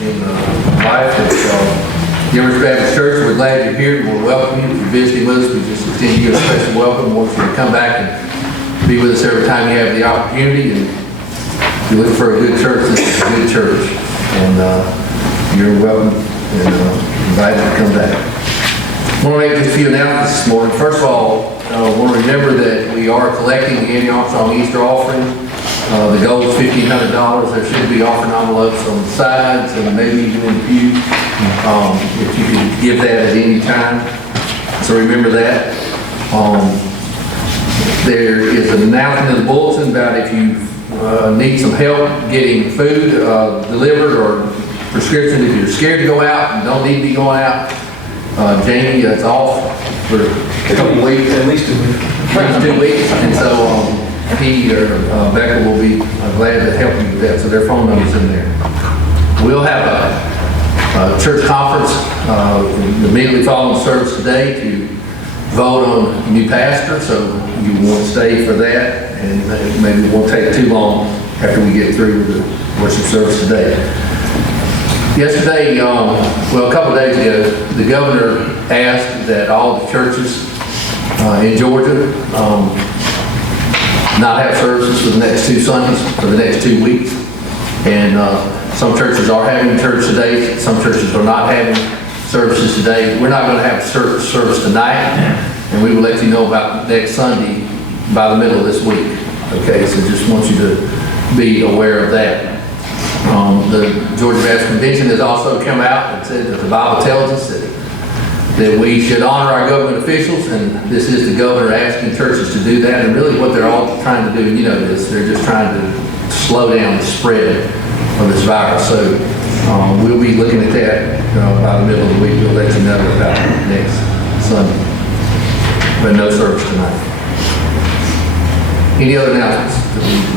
in life at Demorest Baptist Church. We're glad you're here. We're welcoming you. If you're visiting with us, we just extend you a special welcome. We want you to come back and be with us every time you have the opportunity. And if you're looking for a good church, this is a good church. And you're welcome and invited to come back. I want to make just a few announcements this morning. First of all, I want to remember that we are collecting the Annie Armstrong Easter offering. The goal is $1,500. There should be offering envelopes on the sides and maybe even in the pew. If you could give that at any time. So remember that. There is an announcement in the bulletin about if you need some help getting food delivered or prescription, if you're scared to go out and don't need to be going out. Jamie is off for a couple of weeks. At least 2 weeks. At least 2 weeks. And so he or Becca will be glad to help you with that. So their phone number's in there. We'll have a church conference immediately following service today to vote on a new pastor. So you want to stay for that. And maybe it won't take too long after we get through with the worship service today. Yesterday, well, a couple of days ago, the governor asked that all the churches in Georgia not have services for the next 2 Sundays, for the next 2 weeks. And some churches are having church today, some churches are not having services today. We're not going to have service tonight, and we will let you know about next Sunday by the middle of this week. Okay, so just want you to be aware of that. The Georgia Baptist Convention has also come out and said that the Bible tells us that we should honor our government officials, and this is the governor asking churches to do that. And really what they're all trying to do, you know, is they're just trying to slow down the spread of this virus. So we'll be looking at that by the middle of the week. We'll let you know about next Sunday. But no service tonight. Any other announcements that we need to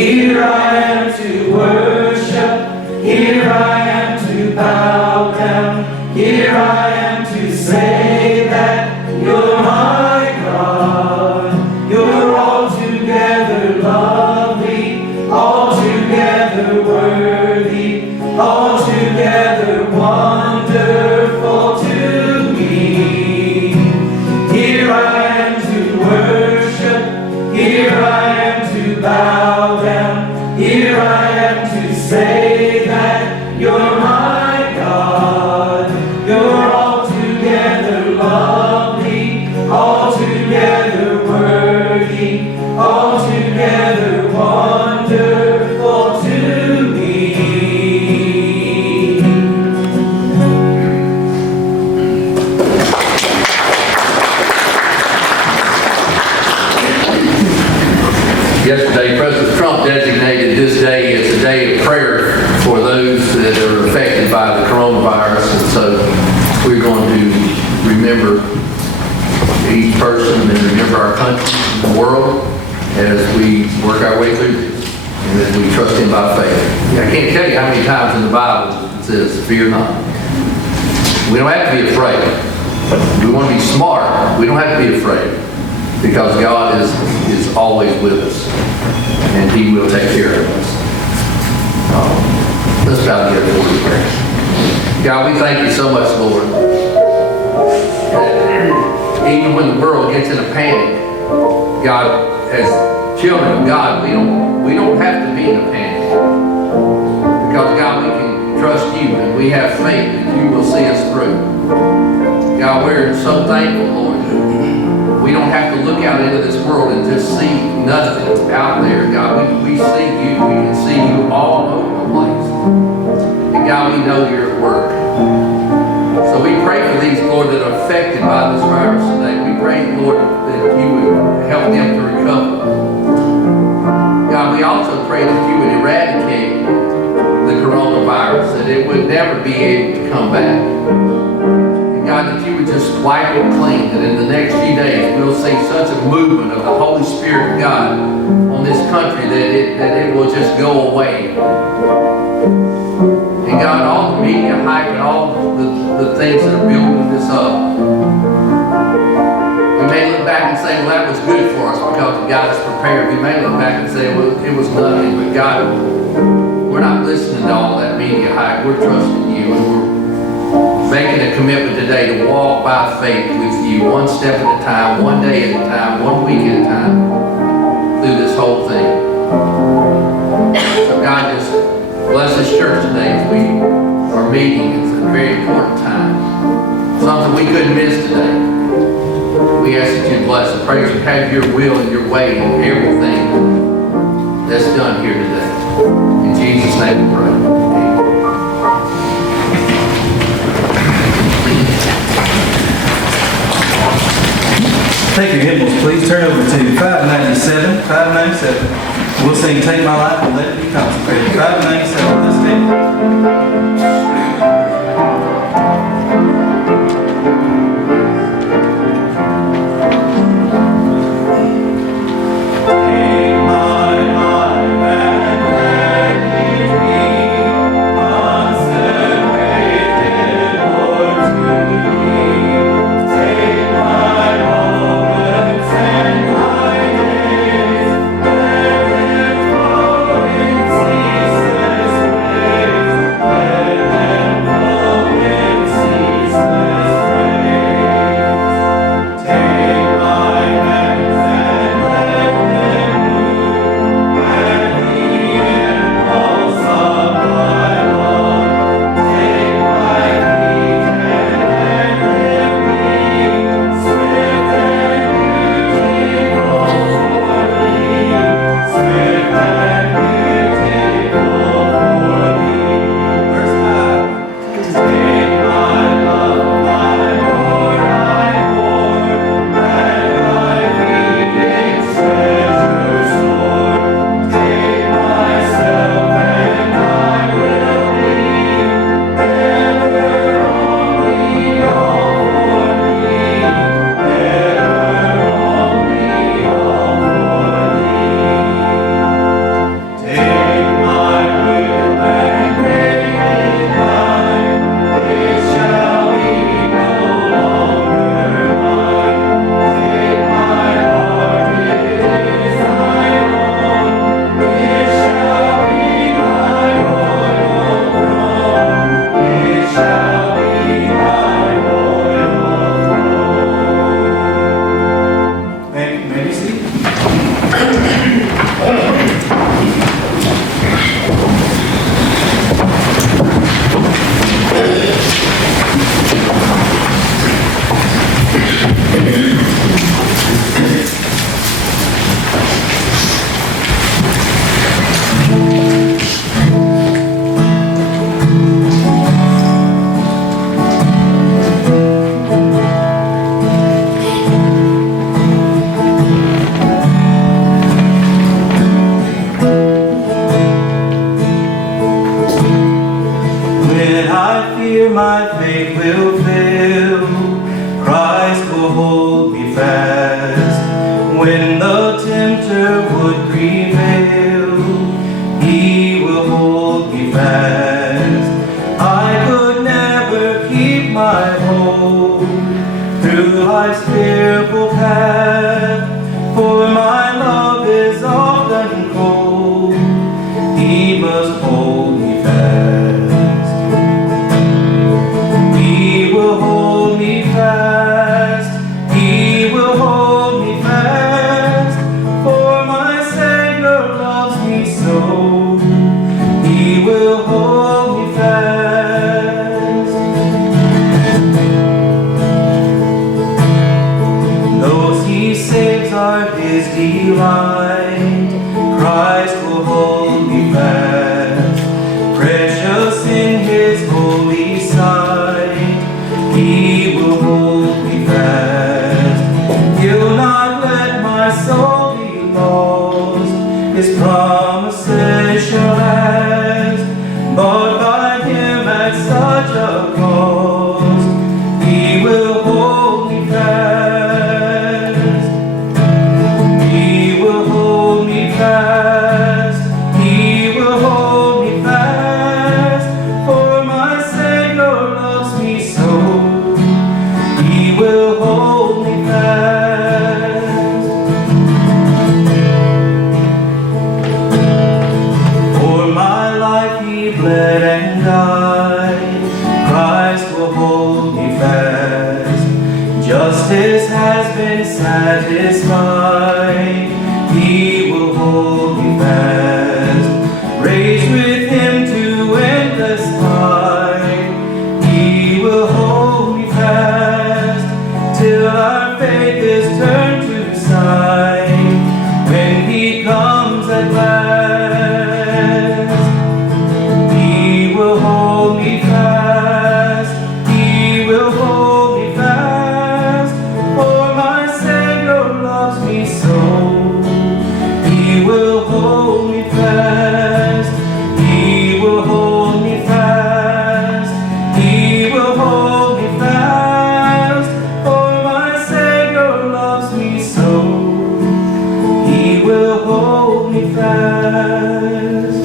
Here I am to worship, here I am to bow down, here I am to say say that you're my God. You're altogether lovely, altogether worthy, altogether wonderful to me. Yesterday, President Trump designated this day as a day of prayer for those that are affected by the coronavirus. And so we're going to remember each person and remember our country and the world as we work our way through this and as we trust Him by faith. I can't tell you how many times in the Bible it says, fear not. We don't have to be afraid. We want to be smart. We don't have to be afraid because God is always with us and He will take care of us. Let's bow together for prayer. God, we thank you so much, Lord. Even when the world gets in a panic, God, as children of God, we don't have to be in a panic. Because God, we can trust you and we have faith that you will see us through. God, we're so thankful, Lord. We don't have to look out into this world and just see nothing out there, God. We see you. We can see you all over the place. And God, we know you're at work. So we pray for these, Lord, that are affected by this virus today. We pray, Lord, that you would help them to recover. God, we also pray that you would eradicate the coronavirus, that it would never be able to come back. God, that you would just wipe it clean, that in the next few days we'll see such a movement of the Holy Spirit of God on this country that it will just go away. And God, all the media hype and all the things that are building this up, we may look back and say, well, that was good for us because it got us prepared. We may look back and say, well, it was nothing. But God, we're not listening to all that media hype. We're trusting you, and we're making a commitment today to walk by faith with you, one step at a time, one day at a time, 1 week at a time, through this whole thing. So God, just bless this church today as we are meeting. It's a very important time. Something we couldn't miss today. We ask that you bless and pray you have your will and your way in everything that's done here today. In Jesus' name we pray. Amen. Take your hymnals, please. Turn over to 597. 597. We'll sing Take My Life and Let It Be Consecrated. 597. Let's take it. Take will hold me fast. Precious in His holy sight, He will hold me fast. He'll not let my soul be lost. His promises shall last. Bought by Him at such a cost, He will hold me fast. He will hold me fast. He will hold me fast. For my Savior loves me so. He will hold me fast. For my life He bled and died. Christ will hold me fast. Justice has been satisfied. He will hold me fast. Raised with Him to endless life, He will hold me fast. Till our faith is turned to sight, when He comes at last. He will hold me fast. He will hold me fast. For my Savior loves me so. He will hold me fast. He will hold me fast. He will hold me fast. For my Savior loves me so. He will hold me fast.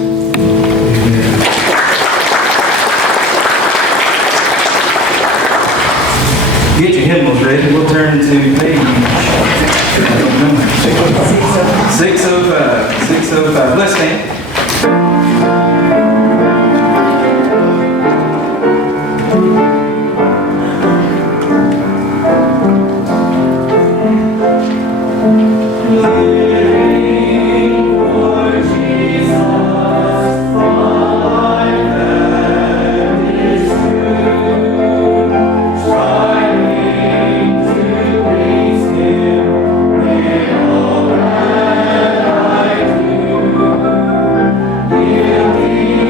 Get your hymnals ready. We'll turn to page 605. 605. Let's stand. Living for Jesus, my life is true. Striving to please Him in all that I do. He'll be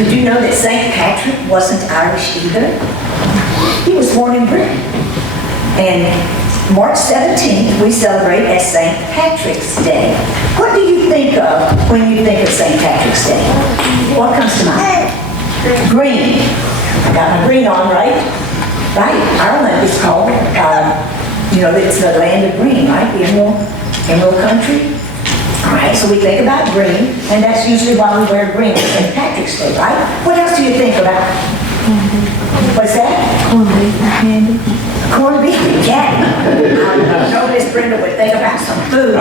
did you know that St. Patrick wasn't Irish either? He was born in Britain. And March 17th, we celebrate as St. Patrick's Day. What do you think of when you think of St. Patrick's Day? What comes to mind? Green. I got my green on, right? Right. Ireland is called, it's the land of green, right? The emerald country. All right, so we think about green, and that's usually why we wear green on St. Patrick's Day, right? What else do you think about? What's that? Corned beef and candy. Corned beef and candy. I know Miss Brenda would think about some food.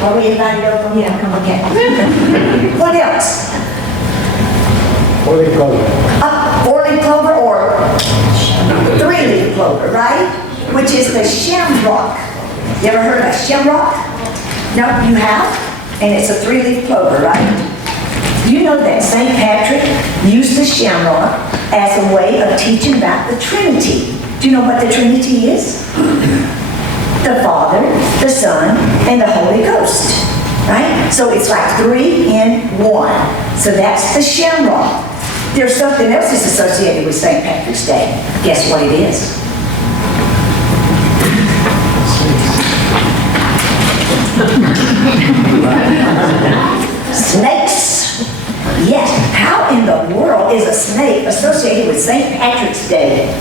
Are we invited over? Yeah, come on, okay. What else? Four-leaf clover. Four-leaf clover or three-leaf clover, right? Which is the shamrock. You ever heard of shamrock? No, you have? And it's a three-leaf clover, right? You know that St. Patrick used the shamrock as a way of teaching about the Trinity. Do you know what the Trinity is? The Father, the Son, and the Holy Ghost, right? So it's like 3 in 1. So that's the shamrock. There's something else that's associated with St. Patrick's Day. Guess what it is? Snakes. Yes. How in the world is a snake associated with St. Patrick's Day?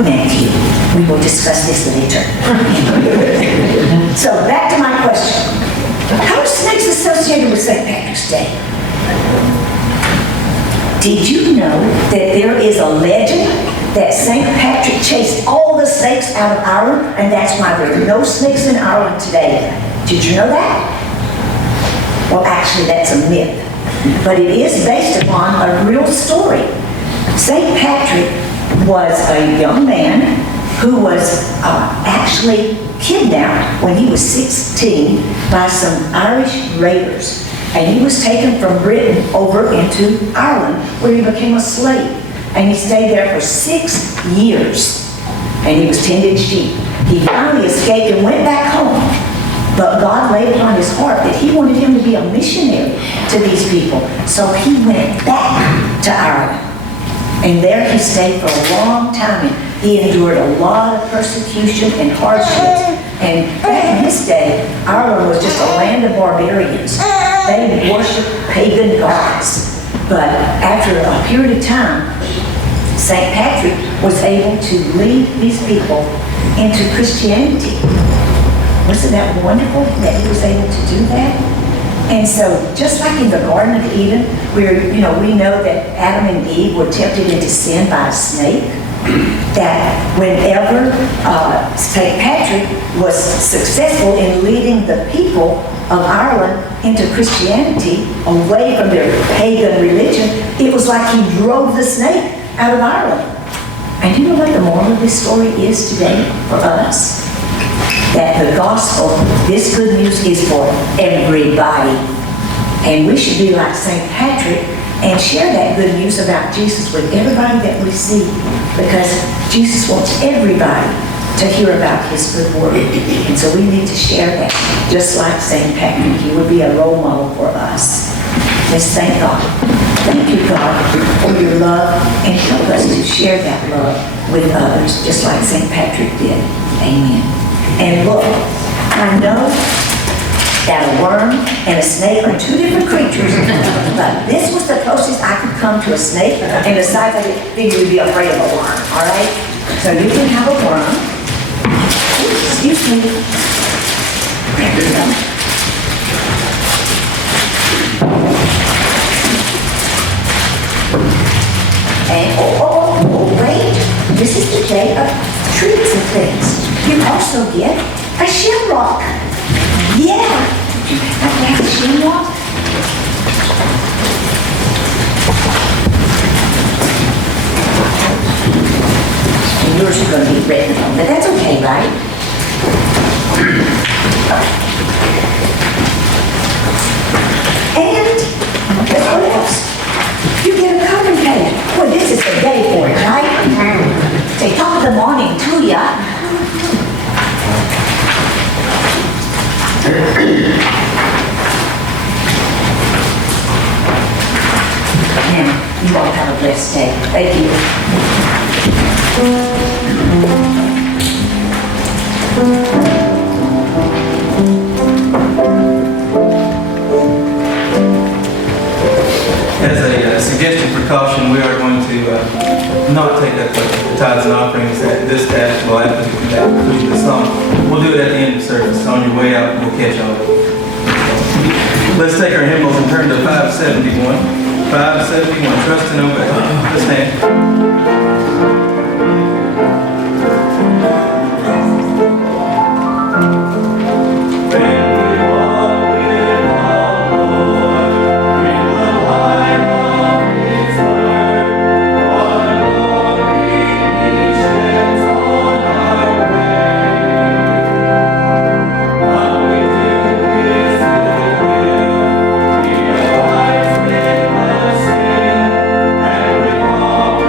Matthew, we will discuss this later. So back to my question. How are snakes associated with St. Patrick's Day? Did you know that there is a legend that St. Patrick chased all the snakes out of Ireland, and that's why there are no snakes in Ireland today? Did you know that? Well, actually, that's a myth. But it is based upon a real story. St. Patrick was a young man who was actually kidnapped when he was 16 by some Irish raiders. And he was taken from Britain over into Ireland, where he became a slave. And he stayed there for 6 years. And he was tending sheep. He finally escaped and went back home. But God laid upon his heart that he wanted him to be a missionary to these people. So he went back to Ireland. And there he stayed for a long time. And he endured a lot of persecution and hardships. And back in his day, Ireland was just a land of barbarians. They worshiped pagan gods. But after a period of time, St. Patrick was able to lead these people into Christianity. Wasn't that wonderful that he was able to do that? And so, just like in the Garden of Eden, where we know that Adam and Eve were tempted into sin by a snake, that whenever St. Patrick was successful in leading the people of Ireland into Christianity, away from their pagan religion, it was like he drove the snake out of Ireland. And you know what the moral of this story is today for us? That the gospel, this good news, is for everybody. And we should be like St. Patrick and share that good news about Jesus with everybody that we see, because Jesus wants everybody to hear about his good word. And so we need to share that, just like St. Patrick. He would be a role model for us. Let's thank God. Thank you, God, for your love, and help us to share that love with others, just like St. Patrick did. Amen. And look, I know that a worm and a snake are two different creatures, but this was the closest I could come to a snake, and besides, I didn't think you'd be afraid of a worm, all right? So you can have a worm. Excuse me. There we go. And oh, wait. This is the day of treats and things. You also get a shamrock. Yeah. Did you have to have a shamrock? And yours are going to be written on, but that's okay, right? And guess what else? You get a covering page. Well, this is the day for it, right? Say top of the morning to ya. You all have a blessed day. Thank you. As a suggestion precaution, we are going to not take up the tithes and offerings at this taxable after we conclude the song. We'll do it at the end of service. On your way out, we'll catch all of it. Let's take our hymnals and turn to 571. 571, Trust and Obey. Let's stand. Recall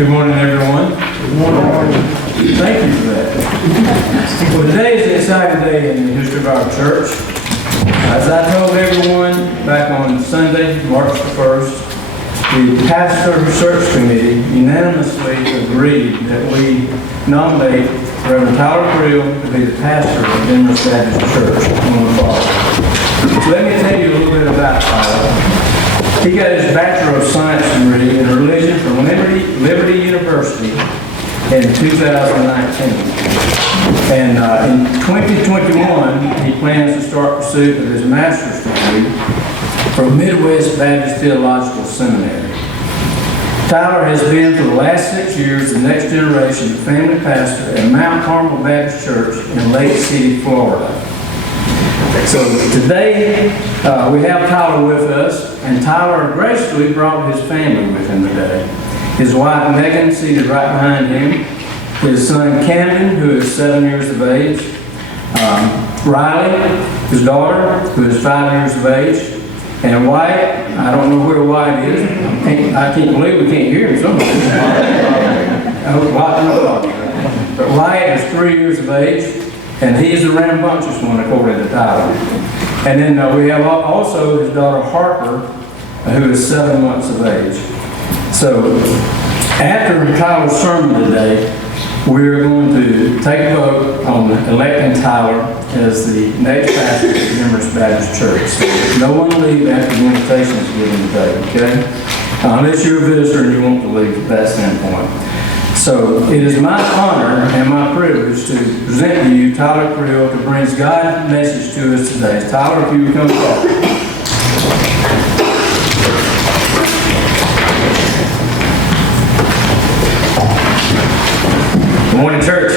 Good morning, everyone. Good morning. Thank you for that. Well, today is an exciting day in the history of our church. As I told everyone back on Sunday, March the 1st, the Pastor Search Committee unanimously agreed that we nominate Reverend Tyler Creel to be the pastor of Demorest Baptist Church on the fall. So let me tell you a little bit about Tyler. He got his Bachelor of Science degree in religion from Liberty University in 2019. And in 2021, he plans to start pursuit of his master's degree from Midwest Baptist Theological Seminary. Tyler has been for the last 6 years the next generation family pastor at Mount Carmel Baptist Church in Lake City, Florida. So today we have Tyler with us, and Tyler graciously brought his family with him today. His wife Megan, seated right behind him, his son Camden, who is 7 years of age, Riley, his daughter, who is 5 years of age, and Wyatt. I don't know where Wyatt is. I can't believe we can't hear him somewhere. But Wyatt is 3 years of age, and he is the rambunctious one according to Tyler. And then we have also his daughter Harper, who is 7 months of age. So after Tyler's sermon today, we're going to take a vote on electing Tyler as the next pastor of Demorest Baptist Church. So no one leave after the invitation is given today, okay? Unless you're a visitor and you want to leave at that standpoint. So it is my honor and my privilege to present to you Tyler Creel to bring God's message to us today. Tyler, if you would come forward. Good morning, church.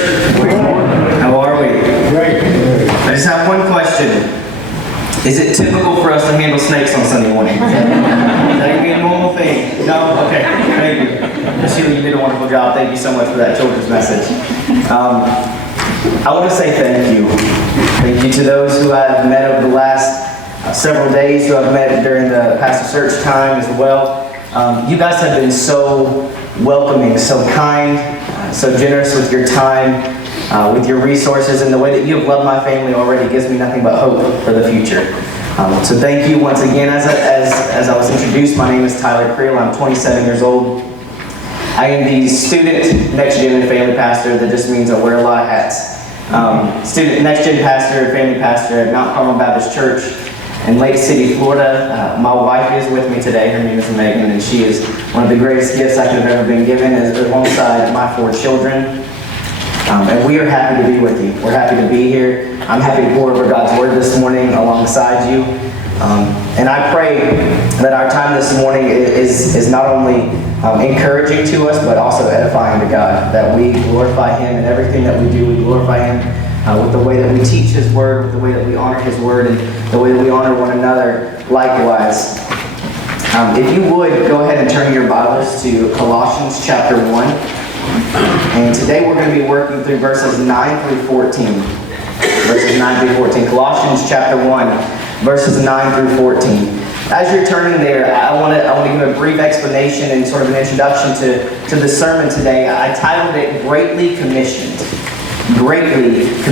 How are we? Great. I just have one question. Is it typical for us to handle snakes on Sunday morning? Is that going to be a normal thing? No? Okay. Thank you. Sheila, you did a wonderful job. Thank you so much for that children's message. I want to say thank you. Thank you to those who I've met over the last several days, who I've met during the pastor search time as well. You guys have been so welcoming, so kind, so generous with your time, with your resources, and the way that you have loved my family already gives me nothing but hope for the future. So thank you once again. As I was introduced, my name is Tyler Creel. I'm 27 years old. I am the student, next gen, and family pastor. That just means I wear a lot of hats. Student, next gen pastor, and family pastor at Mount Carmel Baptist Church in Lake City, Florida. My wife is with me today. Her name is Megan, and she is one of the greatest gifts I could have ever been given, alongside my 4 children. And we are happy to be with you. We're happy to be here. I'm happy to pour over God's Word this morning alongside you. And I pray that our time this morning is not only encouraging to us, but also edifying to God, that we glorify Him in everything that we do. We glorify Him with the way that we teach His Word, with the way that we honor His Word, and the way that we honor one another likewise. If you would, go ahead and turn your Bibles to Colossians chapter 1. And today we're going to be working through verses 9 through 14. Verses 9 through 14. Colossians chapter 1, verses 9 through 14. As you're turning there, I want to give a brief explanation and sort of an introduction to the sermon today. I titled it Greatly Commissioned. Greatly Commissioned.